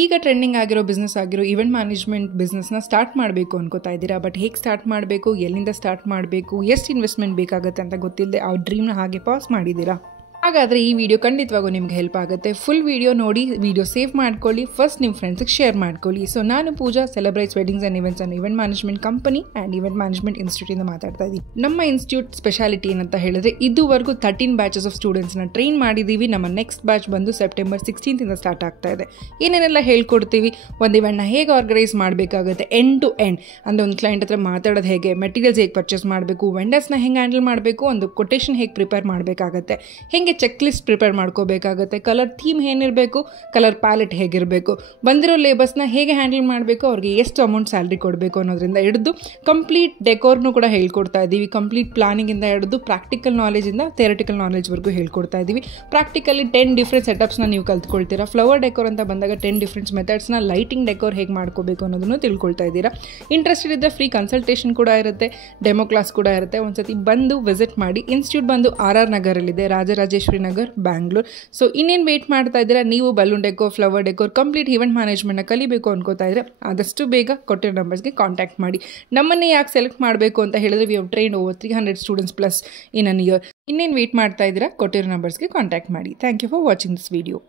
ಈಗ ಟ್ರೆಂಡಿಂಗ್ ಆಗಿರೋ ಬಿಸ್ನೆಸ್ ಆಗಿರೋ ಇವೆಂಟ್ ಮ್ಯಾನೇಜ್ಮೆಂಟ್ ಬಿಸ್ನೆಸ್ನ ಸ್ಟಾರ್ಟ್ ಮಾಡಬೇಕು ಅನ್ಕೋತಾ ಇದ್ದೀರಾ. ಬಟ್ ಹೇಗೆ ಸ್ಟಾರ್ಟ್ ಮಾಡಬೇಕು, ಎಲ್ಲಿಂದ ಸ್ಟಾರ್ಟ್ ಮಾಡಬೇಕು, ಎಷ್ಟು ಇನ್ವೆಸ್ಟ್ಮೆಂಟ್ ಬೇಕಾಗುತ್ತೆ ಅಂತ ಗೊತ್ತಿಲ್ಲದೆ ಆ ಡ್ರೀಮ್ನ ಹಾಗೆ ಪಾಸ್ ಮಾಡಿದ್ದೀರಾ. ಹಾಗಾದರೆ ಈ ವಿಡಿಯೋ ಖಂಡಿತವಾಗೂ ನಿಮ್ಗೆ ಹೆಲ್ಪ್ ಆಗುತ್ತೆ. ಫುಲ್ ವಿಡಿಯೋ ನೋಡಿ, ವಿಡಿಯೋ ಸೇವ್ ಮಾಡ್ಕೊಳ್ಳಿ, ಫಸ್ಟ್ ನಿಮ್ಮ ಫ್ರೆಂಡ್ಸಿಗೆ ಶೇರ್ ಮಾಡ್ಕೊಳ್ಳಿ. ಸೊ ನಾನು Pooja, celebrates weddings and events ಅನ್ನೋ event management company and event management ಇನ್ಸ್ಟಿಟ್ಯೂಟಿಂದ ಮಾತಾಡ್ತಾ ಇದ್ದೀವಿ. ನಮ್ಮ ಇನ್ಸ್ಟಿಟ್ಯೂಟ್ ಸ್ಪೆಷಾಲಿಟಿ ಏನಂತ ಹೇಳಿದ್ರೆ, ಇದುವರೆಗೂ 13 ಬ್ಯಾಚಸ್ ಆಫ್ ಸ್ಟೂಡೆಂಟ್ಸ್ನ ಟ್ರೈನ್ ಮಾಡಿದ್ದೀವಿ. ನಮ್ಮ ನೆಕ್ಸ್ಟ್ ಬ್ಯಾಚ್ ಬಂದು ಸೆಪ್ಟೆಂಬರ್ 16 ಸ್ಟಾರ್ಟ್ ಆಗ್ತಾ ಇದೆ. ಏನೇನೆಲ್ಲ ಹೇಳ್ಕೊಡ್ತೀವಿ, ಒಂದು ಇವೆಂಟ್ನ ಹೇಗೆ ಆರ್ಗನೈಸ್ ಮಾಡಬೇಕಾಗುತ್ತೆ, ಎಂಡ್ ಟು ಎಂಡ್ ಅಂದರೆ ಒಂದು ಕ್ಲೈಂಟ್ ಹತ್ರ ಮಾತಾಡೋದು ಹೇಗೆ, ಮೆಟೀರಿಯಲ್ಸ್ ಹೇಗೆ ಪರ್ಚೇಸ್ ಮಾಡಬೇಕು, ವೆಂಡರ್ಸ್ನ ಹೆಂಗೆ ಹ್ಯಾಂಡಲ್ ಮಾಡಬೇಕು, ಒಂದು ಕೊಟೇಶನ್ ಹೇಗೆ ಪ್ರಿಪೇರ್ ಮಾಡಬೇಕಾಗತ್ತೆ, ಹೇಗೆ ಚೆಕ್ ಲಿಸ್ಟ್ ಪ್ರಿಪೇರ್ ಮಾಡ್ಕೋಬೇಕಾಗುತ್ತೆ, ಕಲರ್ ಥೀಮ್ ಏನಿರಬೇಕು, ಕಲರ್ ಪ್ಯಾಲೆಟ್ ಹೇಗಿರಬೇಕು, ಬಂದಿರೋ ಲೇಬರ್ಸ್ನ ಹೇಗೆ ಹ್ಯಾಂಡಲ್ ಮಾಡಬೇಕು, ಅವ್ರಿಗೆ ಎಷ್ಟು ಅಮೌಂಟ್ ಸ್ಯಾಲ್ರಿ ಕೊಡಬೇಕು ಅನ್ನೋದ್ರಿಂದ ಹಿಡಿದು ಕಂಪ್ಲೀಟ್ ಡೆಕೋರ್ನು ಕೂಡ ಹೇಳ್ಕೊಡ್ತಾ ಇದ್ದೀವಿ. ಕಂಪ್ಲೀಟ್ ಪ್ಲಾನಿಂಗಿಂದ ಹಿಡಿದು ಪ್ರಾಕ್ಟಿಕಲ್ ನಾಲೆಜಿಂದ ಥಿಯರಿಟಿಕಲ್ ನಾಲೆಜ್ವರೆಗೂ ಹೇಳ್ಕೊಡ್ತಾ ಇದ್ದೀವಿ. ಪ್ರಾಕ್ಟಿಕಲಿ 10 ಡಿಫ್ರೆಂಟ್ ಸೆಟಪ್ಸ್ನ ನೀವು ಕಲ್ತ್ಕೊಳ್ತೀರಾ. ಫ್ಲವರ್ ಡೆಕೋರ್ ಅಂತ ಬಂದಾಗ 10 ಡಿಫ್ರೆಂಟ್ ಮೆಥಡ್ಸ್ನ, ಲೈಟಿಂಗ್ ಡೆಕೋರ್ ಹೇಗೆ ಮಾಡ್ಕೋಬೇಕು ಅನ್ನೋದನ್ನು ತಿಳ್ಕೊಳ್ತಾ ಇದ್ದೀರಾ. ಇಂಟ್ರೆಸ್ಟೆಡ್ ಇದ್ದರೆ ಫ್ರೀ ಕನ್ಸಲ್ಟೇಷನ್ ಕೂಡ ಇರುತ್ತೆ, ಡೆಮೋ ಕ್ಲಾಸ್ ಕೂಡ ಇರುತ್ತೆ. ಒಂದ್ಸತಿ ಬಂದು ವಿಸಿಟ್ ಮಾಡಿ. ಇನ್ಸ್ಟಿಟ್ಯೂಟ್ ಬಂದು RR ನಗರಲ್ಲಿದೆ, ರಾಜರಾಜೇಶ್ವರಿ ನಗರ್, ಬ್ಯಾಂಗ್ಳೂರ್. ಸೊ ಇನ್ನೇನು ವೇಟ್ ಮಾಡ್ತಾ ಇದ್ದೀರಾ? ನೀವು balloon decor, flower decor, complete event ಮ್ಯಾನೇಜ್ಮೆಂಟ್ನ ಕಲಿಬೇಕು ಅನ್ಕೋತಾ ಇದ್ರೆ ಆದಷ್ಟು ಬೇಗ ಕೊಟ್ಟಿರೋ ನಂಬರ್ಸ್ಗೆ ಕಾಂಟ್ಯಾಕ್ಟ್ ಮಾಡಿ. ನಮ್ಮನ್ನೇ ಯಾಕೆ ಸೆಲೆಕ್ಟ್ ಮಾಡಬೇಕು ಅಂತ ಹೇಳಿದ್ರೆ, we have train over 300 students plus in an year. ಇನ್ನೇನು ವೇಟ್ ಮಾಡ್ತಾ ಇದ್ದೀರಾ? ಕೊಟ್ಟಿರೋ ನಂಬರ್ಸ್ಗೆ ಕಾಂಟ್ಯಾಕ್ಟ್ ಮಾಡಿ. Thank you for watching this video.